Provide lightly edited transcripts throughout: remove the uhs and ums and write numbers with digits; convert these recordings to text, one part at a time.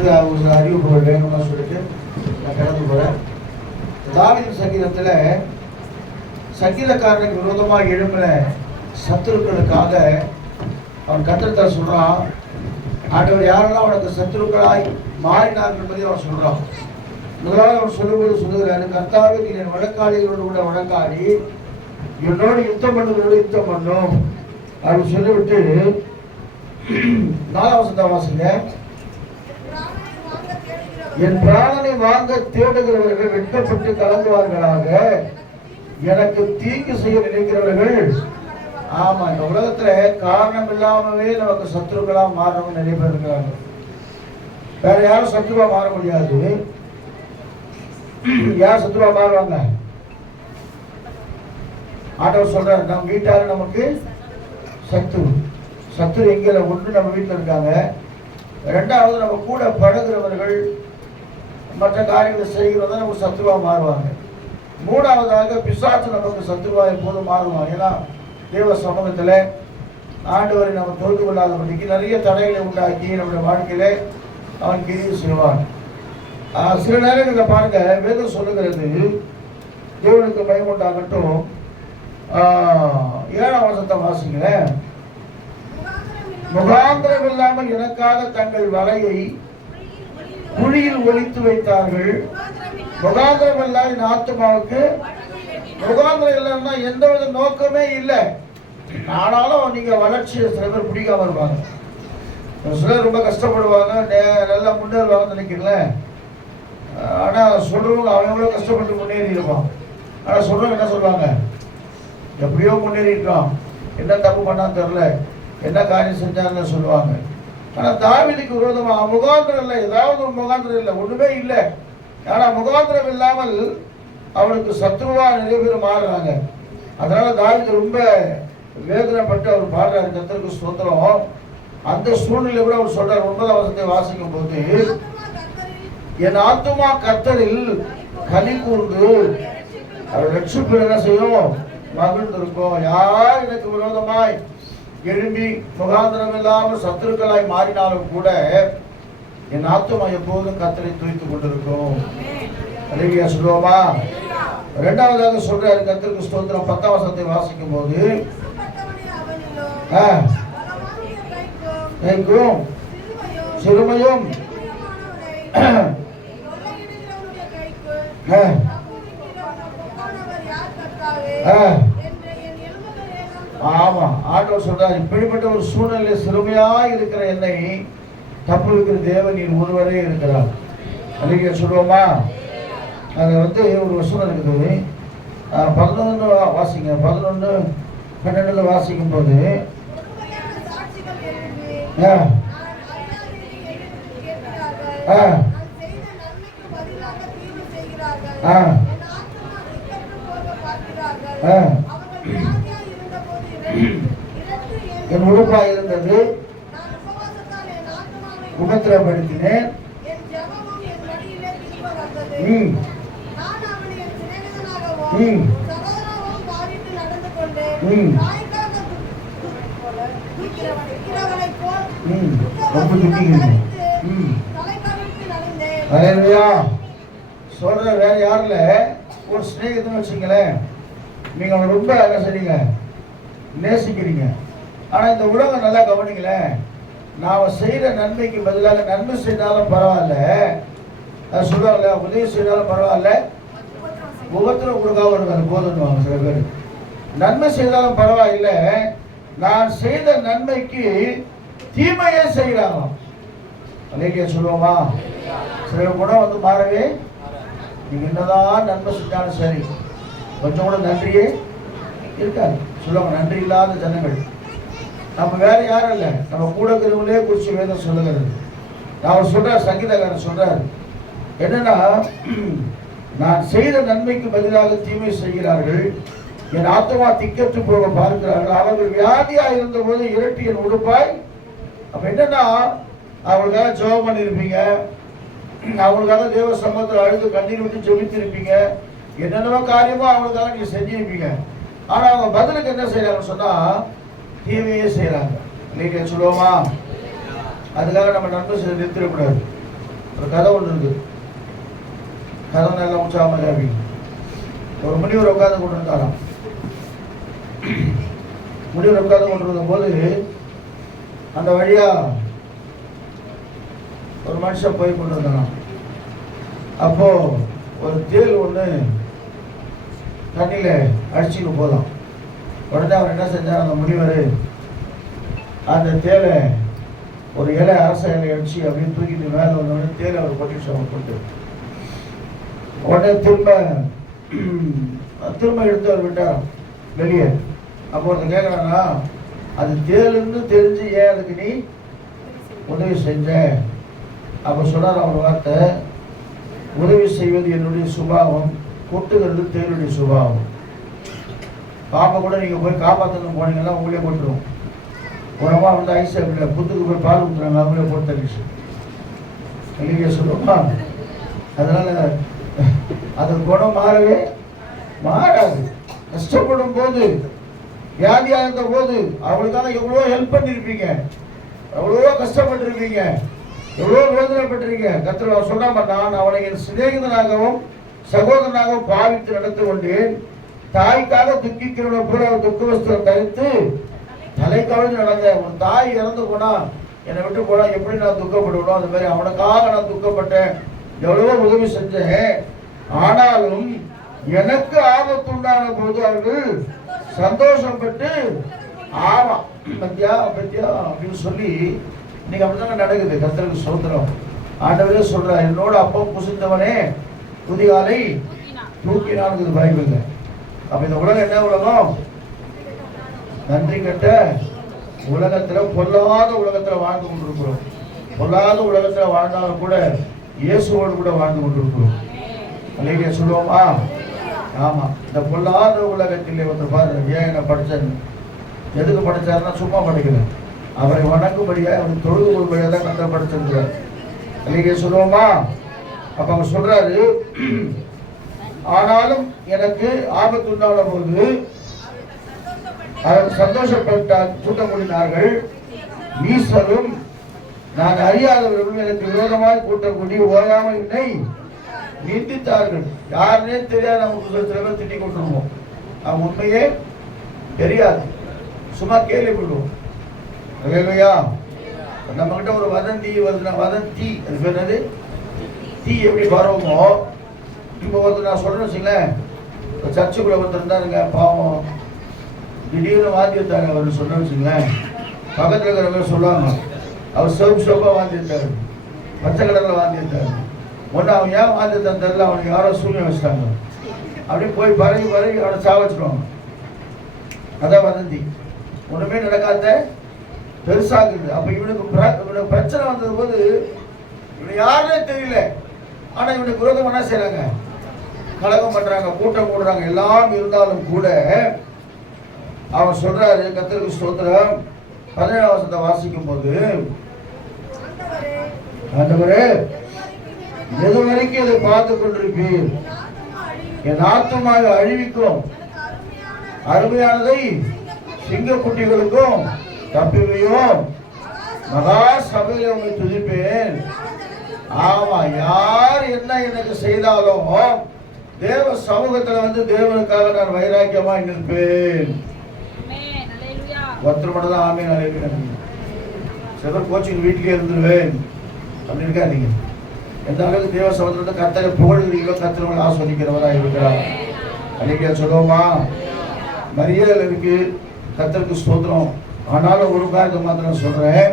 உங்களுக்கு ஒரு அறிவிப்பு வேணும்னு சொல்லிட்டு நான் கடந்து போகிறேன். தாவீது சங்கீதத்தில் சங்கீதக்காரனுக்கு விரோதமாக எழும்பின சத்துருக்களுக்காக அவன் கர்த்தர் சொல்கிறான். ஆண்டவர் யாரெல்லாம் அவனுக்கு சத்துருக்களாய் மாறினார்கள் என்பதை அவன் சொல்கிறான். முதலாவது அவன் சொல்லும்போது சொல்லுகிறாரு, கர்த்தாவே நீ என் வழக்காளிகளோடு கூட வழக்காடி என்னோடு யுத்தம் பண்ணுவதோடு யுத்தம் பண்ணும் அப்படின்னு சொல்லிவிட்டு 4ஆம் வசனத்தை வாசிங்க. என் பிராணனை வாங்க தேடுகிறவர்கள் வெட்கப்பட்டு கலங்குவார்களாக, எனக்கு தீங்கு செய்ய நினைக்கிறவர்கள். ஆமா, இந்த உலகத்துல காரணம் இல்லாமவே நமக்கு சத்துருக்களா மாறவங்க நிறைய பேர் இருக்காங்க. வேற யாரும் சத்துருவா மாற முடியாது. யார் சத்துருவா மாறுவாங்க? ஆண்டவர் சொல்றாரு, நம்ம வீட்டாரு நமக்கு சத்துரு. சத்துரு எங்கே? ஒன்று நம்ம வீட்டில் இருக்காங்க. ரெண்டாவது நம்ம கூட பழகிறவர்கள், மற்ற காரியங்களை செய்கிறவங்க நமக்கு சத்துருவா மாறுவாங்க. மூணாவதாக பிசாசு நமக்கு சத்துருவா எப்போதும் மாறுவாங்க. ஏன்னா தேவ சமூகத்தில் ஆண்டவரை நம்ம தோற்று கொள்ளாதபடிக்கு நிறைய தடைகளை உண்டாக்கி நம்முடைய வாழ்க்கையில அவன் கிரியை செய்வான். சில நேரங்களில் பாருங்க, வேதம் சொல்லுகிறது, தேவனுக்கு பயம் உண்டாகட்டும். 7ஆம் வசனத்தை வாசிங்களேன். முகாந்திரம் இல்லாமல் எனக்காக தங்கள் வலையை குழியில் ஒளித்து வைத்தார்கள். முகாந்திரம் இல்லாத என் ஆத்துமாவுக்கு, முகாந்திரம் இல்லைன்னா எந்த வித நோக்கமே இல்லை. ஆனாலும் நீங்க வளர்ச்சியை சில பேர் பிடிக்காம இருப்பாங்க. சிலர் ரொம்ப கஷ்டப்படுவாங்க, நல்லா முன்னேறுவாங்கன்னு நினைக்கிறேன். ஆனா சொல்றவங்க அவன் எவ்வளவு கஷ்டப்பட்டு முன்னேறி இருப்பான். ஆனா சொல்றவங்க என்ன சொல்லுவாங்க? எப்படியோ முன்னேறி இருக்கான், என்ன தப்பு பண்ணான்னு தெரியல, என்ன காரியம் செஞ்சாங்கன்னு சொல்லுவாங்க. ஆனா தாவீதுக்கு விரோதமா முகாந்திரம் இல்லை, ஏதாவது ஒரு முகாந்திரம் இல்லை, ஒண்ணுமே இல்லை. ஆனா முகாந்திரம் இல்லாமல் அவனுக்கு சத்ருவா நிறைய பேர் மாறுறாங்க. அதனால தாவீது ரொம்ப வேதனைப்பட்டு அவர் பாடுறாரு, கர்த்தருக்கு ஸ்தோத்திரம். அந்த சூழ்நிலை கூட அவர் சொல்றார். 9ஆம் வசனத்தை வாசிக்கும் போது, என் ஆத்துமா கர்த்தரில் களி கூர்ந்து அவர் ரட்சிப்பில் என்ன செய்யும்? மகிழ்ந்திருக்கும். யார் எனக்கு விரோதமாய் எழும்பி முகாந்திரம் இல்லாமல் சத்துருக்களாய் மாறினாலும் கூட என் ஆத்துமா எப்போதும் கர்த்தரை துதித்துக் கொண்டிருக்கும். அல்லேலூயா சொல்லுவோமா? இரண்டாவதாக சொல்றாரு, கர்த்தருக்கு ஸ்தோத்திரம். 10ஆம் வசனத்தை வாசிக்கும் போது, சிறுமையும் ஆமா, ஆண்டவர் சொல்றார், இப்படிப்பட்ட ஒரு சூழ்நிலை சிறுமையா இருக்கிற என்னை தப்பு இருக்கிற தேவன் நீர் ஒருவரே இருக்கிறார். அல்லேலூயா சொல்லுவோமா? அது ஒரு வசனம் இருக்குது. 11 வாசிங்க. 11-12 வாசிக்கும் போது, என் உடுப்பாக இருந்தது, உபத்திரப்படுத்தினேன். சொல்ற வேற யாருல ஒரு ஸ்நேகிதம் வச்சுங்களேன், நீங்க அவனை ரொம்ப என்ன செய்றீங்க? நேசிக்கிறீங்க. ஆனா இந்த உலகம் நல்லா கவனிங்களேன், நாம செய்யற நன்மைக்கு பதிலாக நன்மை செய்தாலும் பரவாயில்ல, அது சொல்லுவாங்கல்ல, உதவி செய்தாலும் பரவாயில்ல, உபத்திரம் கொடுக்காம இருக்காது போதுன்னுவாங்க சில பேர். நன்மை செய்தாலும் பரவாயில்லை, நான் செய்த நன்மைக்கு தீமையே செய்யறாங்க. அல்லேலூயா சொல்லுவோமா? சில குணம் மாறவே, நீங்க என்னதான் நன்மை செஞ்சாலும் சரி, கொஞ்சம் கூட நன்றியே இருக்காது. சொல்லுவாங்க, நன்றி இல்லாத ஜனங்கள். நம்ம வேற யாரும் இல்லை, நம்ம கூட இருக்கிறவங்களே குறிச்சு வேதம் சொல்லுகிறது. நான் சொல்றார், சங்கீதக்காரன் சொல்றார் என்னன்னா, நான் செய்த நன்மைக்கு பதிலாக தீமை செய்கிறார்கள், என் ஆத்மா திக்கற்று போக பார்க்கிறார்கள். அவர்கள் வியாதியா இருந்த போது இரட்டி என் உடுப்பாய். அப்ப என்னன்னா, அவங்களுக்காக ஜெபம் பண்ணிருப்பீங்க, அவங்களுக்காக தேவ சமூகத்தில் அழுது கண்ணீர் விட்டு ஜெபித்திருப்பீங்க, என்னென்னவோ காரியமோ அவங்களுக்காக நீங்க செஞ்சிருப்பீங்க. ஆனா அவங்க பதிலுக்கு என்ன செய்யறாங்கன்னு சொன்னா தீமையே செய்யறாங்க. நீங்க சொல்லுவோமா? அதுக்காக நம்ம நன்மை செய்ய நிறுத்திடக்கூடாது. ஒரு கதை ஒன்று இருக்கு. கதை நல்லா உற்சாகமாக கேட்பி. ஒரு முனிவர் உட்காந்து கொண்டு இருந்தாராம். முனிவர் உட்காந்து கொண்டிருந்த போது அந்த வழியா ஒரு மனுஷன் போய் கொண்டு வந்தான். அப்போ ஒரு தேல் ஒன்று தண்ணியில் அடிச்சுன்னு போதான். உடனே அவர் என்ன செஞ்சார், அந்த முனிவர் அந்த தேலை ஒரு இலை, அரச இலை அடிச்சு அப்படின்னு தூக்கிட்டு மேலே வந்தோடனே தேலை அவர் கொட்டிச்சு. அவர் கொண்டு உடனே திரும்ப எடுத்து அவர் விட்டாராம் வெளியே. அப்போ ஒருத்தர் கேட்குறாங்கன்னா, அது தேலுன்னு தெரிஞ்சு ஏன் அதுக்கு நீ உதவி செஞ்ச? அப்போ சொன்னார் அவர் வார்த்தை, உதவி செய்வது என்னுடைய சுபாவம், கொட்டுகிறது தேவனுடைய சுபாவம். பாப்பை கூட நீங்கள் போய் காப்பாற்றணும் போனீங்கன்னா உங்களே கொட்டுரும். ஒரு அம்மா வந்து ஐஸ் அப்படின்னா புத்துக்கு போய் பால் ஊற்றுறாங்க, அவங்களே போட்டு தள்ளிச்சு இல்லைங்க சொல்லுவோமா. அதனால் அது குணம் மாறவே மாறாது. கஷ்டப்படும் போது, வியாதியாக இருந்த போது அவங்களுக்காக எவ்வளோ ஹெல்ப் பண்ணியிருப்பீங்க, எவ்வளோ கஷ்டப்பட்டிருப்பீங்க, எவ்வளோ வேதனைப்பட்டிருக்கீங்க. கர்த்தர் சொல்லாம, நான் அவனை என் சிநேகிதனாகவும் சகோதரனாகவும் பாவித்து நடந்து கொண்டேன். தாய்க்காக துக்கிக்கிறவனை கூட துக்க வஸ்திரம் தரித்து தலை கவிழ்ந்து நடந்தேன். ஒரு தாய் இறந்து போனா, என்னை விட்டு போனா எப்படி நான் துக்கப்படுவனோ அது மாதிரி அவனுக்காக நான் துக்கப்பட்டேன், எவ்வளவோ உதவி செஞ்சேன். ஆனாலும் எனக்கு ஆபத்துண்டான போது அவர்கள் சந்தோஷப்பட்டு ஆமா பத்தியா பத்தியா அப்படின்னு சொல்லி இன்னைக்கு அப்படிதாங்க நடக்குது. கர்த்தருக்கு ஸ்தோத்திரம். ஆண்டவரே சொல்றார், என்னோட அப்போ புசித்தவனே புதிகாலை தூக்கினான்னு பைபிள்ல. அப்ப இந்த உலகம் என்ன உலகம்? நன்றி கட்ட உலகத்துல, பொல்லாத உலகத்துல வாழ்ந்து கொண்டிருக்கிறோம். பொல்லாத உலகத்துல வாழ்ந்தாலும் கூட இயேசுவோடு கூட வாழ்ந்து கொண்டிருக்கிறோம். அல்லேலூயா சொல்லுவோமா? ஆமா. இந்த பொல்லாத உலகத்திலே வந்து பாரு, ஏன் என்ன படிச்சேன், எதுக்கு படிச்சாருன்னா சும்மா படிக்கல, அவரை வணங்கும்படியா, அவரை தொழுது கொள்படியா தான் கர்த்தர் படிச்சிருக்கிறார். அல்லேலூயா சொல்லுவோமா? அப்ப அவங்க சொல்றாரு, ஆனாலும் எனக்கு ஆபத்து உண்டான போது அவர் சந்தோஷப்பட்டார், கூட்டம் கூடினார்கள். ஈஸ்வரும் நான் அறியாதவர்களும் எனக்கு விரோதமாக கூட்டம் கூடி ஓயாமல் என்னை நிந்தித்தார்கள். யாருன்னே தெரியாது, அவங்க சில பேர் திட்டி கொண்டுருவோம். அவங்க உண்மையே தெரியாது, சும்மா கேள்விப்படுவோம். இல்லையா? நம்ம கிட்ட ஒரு வதந்தி வருதுன்னா, வதந்தி அது பேர் என்னது? தீ எப்படி பரவுமோ. இப்போ ஒருத்தர் நான் சொல்றேன்னு வச்சுங்களேன், சர்ச்சுக்குள்ள ஒருத்தர் இருந்தாருங்க, பாவம் திடீர்னு வாந்திட்டாங்க. அவர் சொன்னேன்னு வச்சுங்களேன், பக்கத்தில் இருக்கிறவங்க சொல்லுவாங்க, அவர் சிவப்பு சிவப்பாக வாந்திட்டாரு, பச்சை கலரில் வாந்திட்டாரு. ஒன்று அவன் ஏன் வாந்திட்டான்னு தெரியல, அவனுக்கு யாரோ சூழ்நிலை வச்சுட்டாங்க. அப்படியே போய் பரவி பரவி அவனை சாவச்சிடுவாங்க. அதான் வதந்தி. ஒன்றுமே நடக்காத பெருசாகுது. அப்போ இவனுக்கு பிரச்சனை வந்தது போது இவனுக்கு யாருன்னே தெரியல, ஆனால் இவனுக்கு விரோதம் என்ன செய்கிறாங்க, கலகம் பண்ணுறாங்க, கூட்டம் போடுறாங்க. எல்லாம் இருந்தாலும் கூட அவன் சொல்றாரு, கர்த்தருக்கு ஸ்தோத்திரம், 17ஆம் வசனத்தை வாசிக்கும் போது, ஆண்டவரே எது வரைக்கும் இதை பார்த்து கொண்டிருப்பீர், என் ஆத்துமாவை அழிவிக்கும், அருமையானதை சிங்கக்குட்டிகளுக்கும் தப்பிவையும், மகா சபையில உங்களை துதிப்பேன். ஆமா, யார் என்ன எனக்கு செய்தாலும் தேவ சமூகத்துல வந்து தேவனுக்காக நான் வைராக்கியமா நிற்பேன். ஒருத்தர் மட்டும் தான் ஆமே அழைக்கிறேன். சிலர் கோச்சிங் வீட்டிலே இருந்துருவேன் அப்படி இருக்காதீங்க. எந்த அளவுக்கு தேவ சமூகத்துல கர்த்தரை புகழ்கிறீங்களோ கர்த்தர் ஆஸ்வதிக்கிறவராக இருக்கிறார். அன்னைக்கு சொல்லுவோமா? மரியாதை இருக்கு, கர்த்தருக்கு ஸ்தோத்திரம். ஆனாலும் ஒரு காரியத்தை மாத்திரம் சொல்றேன்,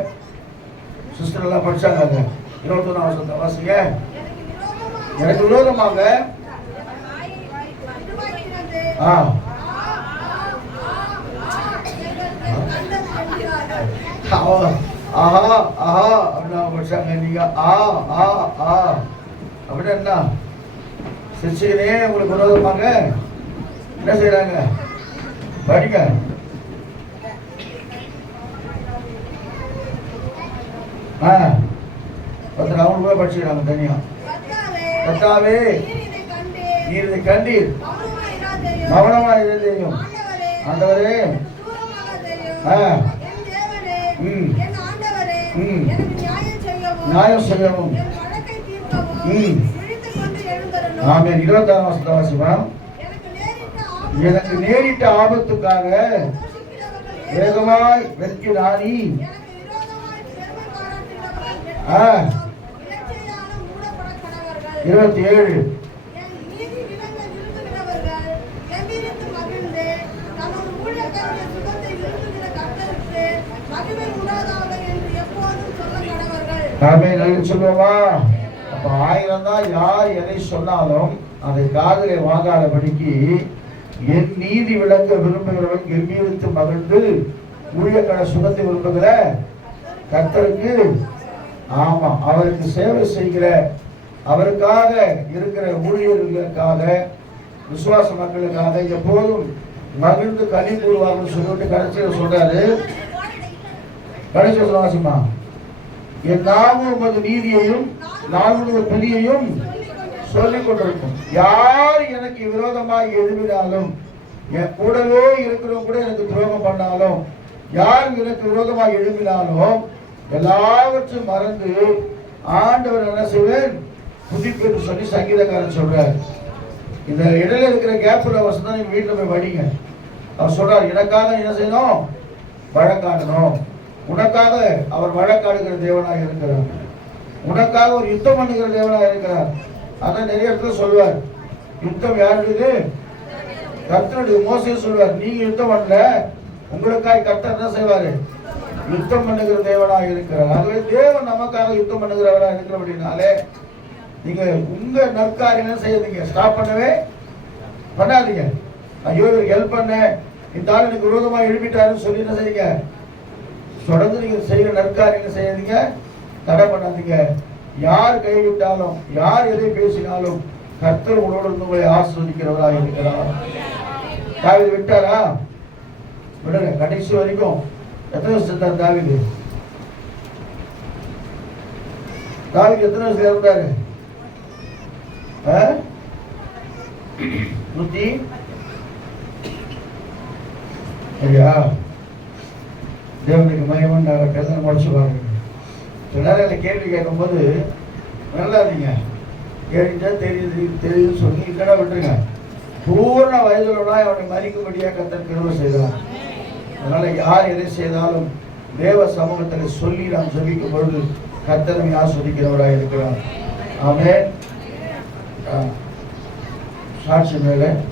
சிஸ்டர் எல்லாம் படிச்சாங்க, 21ஆம் வசனத்தை வாசிங்க. எனக்கு விரோதமாக ஆஹா ஆஹா அப்படின்னா படிச்சாங்க. நீங்க அப்படின்னா என்ன சிரிச்சுக்கிறே உங்களுக்கு விரோதமாக என்ன செய்யறாங்க? படிங்க. ஒருத்தர் அவங்க போய் படிச்சுக்கிறாங்க தனியா. கர்த்தாவே நீர் இதை கண்டீர், கவனமா இதை தெரியும். ஆண்டவரே நியாயம் செய்யவும் ஆமென். 26 வசனத்தை வாசிப்பா. எனக்கு நேரிட்ட ஆபத்துக்காக வேகமாய் வெற்றி நாடி 27 சொல்லுவா. அப்ப 1000 தான் யார் எதை சொன்னாலும் அதை காதிலே வாங்காதபடிக்கு என் நீதி விளங்க விரும்புகிறவன் கம்பீரித்து மகிழ்ந்து ஊழியக்கான சுகத்தை விரும்புகிற கர்த்தருக்கு, ஆமா, அவருக்கு சேவை செய்கிற அவருக்காக இருக்கிற ஊழியர்களுக்காக விசுவாச மக்களுக்காக எப்போதும் மகிழ்ந்து கனி கூறுவாங்கன்னு சொல்லிட்டு கடைசியில் சொல்றாரு. கடைசியில் வாசிமா. என் நாவும் உமது நீதியையும் நாவுடைய பிரியையும் சொல்லிக் கொண்டிருக்கும். யார் எனக்கு விரோதமாக எழுதினாலும், என் கூடவே இருக்கிறவங்க கூட எனக்கு துரோகம் பண்ணாலும், யார் எனக்கு விரோதமாக எழுதினாலும் எல்லாவற்றையும் மறந்து ஆண்டவர் என்ன செய்வேன் புதுப்பேர் சொல்லி சங்கீதக்காரன் சொல்றார். இந்த இடையில இருக்கிற கேப்ல வசனம் நீங்க வீட்டுல போய் படிங்க. அவர் சொல்றார், எனக்காக என்ன செய்யணும், வழக்காடணும். உனக்காக அவர் வழக்காடுகிற தேவனாக இருக்கிறார். உனக்காக ஒரு யுத்தம் பண்ணுகிற தேவனாக இருக்கிறார். அதான் நிறைய இடத்துல சொல்வார், யுத்தம் யாருடைய, கர்த்தருடைய. மோசே சொல்வார், நீங்க யுத்தம் பண்ணல, உங்களுக்காக கர்த்தர் என்ன செய்வாரு, யுத்தம் பண்ணுகிற தேவனாக இருக்கிறார். ஆகவே தேவன் நமக்காக யுத்தம் பண்ணுகிறவராக இருக்கிறபடினாலே நீங்க உங்க நற்காரியம் செய்யாதீங்க, ஸ்டாப் பண்ணவே பண்ணாதீங்க. ஐயோ இவருக்கு ஹெல்ப் பண்ண, இந்த ஆள் எனக்கு விரோதமா எழுப்பிட்டாருன்னு சொல்லி என்ன செய்யுங்க, தொடர்ந்து நீங்க செய்கிற நற்காரியங்கள் செய்யாதீங்க, தடை பண்ணாதீங்க. யார் கைவிட்டாலும், யார் எதை பேசினாலும் கர்த்தர் உங்களோடு உங்களை ஆஸ்வதிக்கிறவராக இருக்கிறார். தாவீது விட்டாரா, விடுங்க. கடைசி வரைக்கும் எத்தனை வருஷம் தாவீது எத்தனை வருஷம் இருந்தாரு? 100 சரியா? தேவனுக்கு மகிமை நாங்கள் முடிச்சு பாருங்க. எல்லாரும் கேள்வி கேட்கும்போது நல்லா இருந்தீங்க, கேட்டா தெரியுதுன்னு சொல்லி கடை விட்டுருங்க. பூர்ண வயதுலா அவனை மதிக்கும்படியாக கர்த்தர் கிருபை செய்தார். அதனால யார் எதை செய்தாலும் தேவ சமூகத்தில் சொல்லி நாம் ஜெபிக்கும் பொழுது கர்த்தரை ஆஸ்வதிக்கிறவராக இருக்கிறார். ஆமென். சாட்சி மேலே